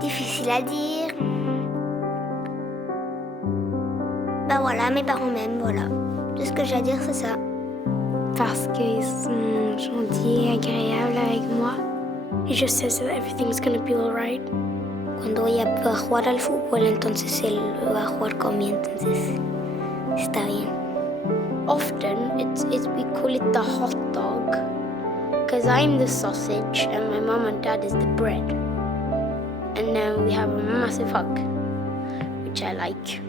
Difficile à dire. Ben voilà, mes parents m'aiment, voilà. Tout ce que j'ai à dire, c'est ça. Parce qu'ils sont gentils et agréables avec moi. Y just says that everything's gonna be alright. Cuando ella va a jugar al fútbol, entonces él va a jugar conmigo, entonces está bien. Often, we call it the hot dog, because I'm the sausage and my mom and dad is the bread. And then we have a massive hug, which I like.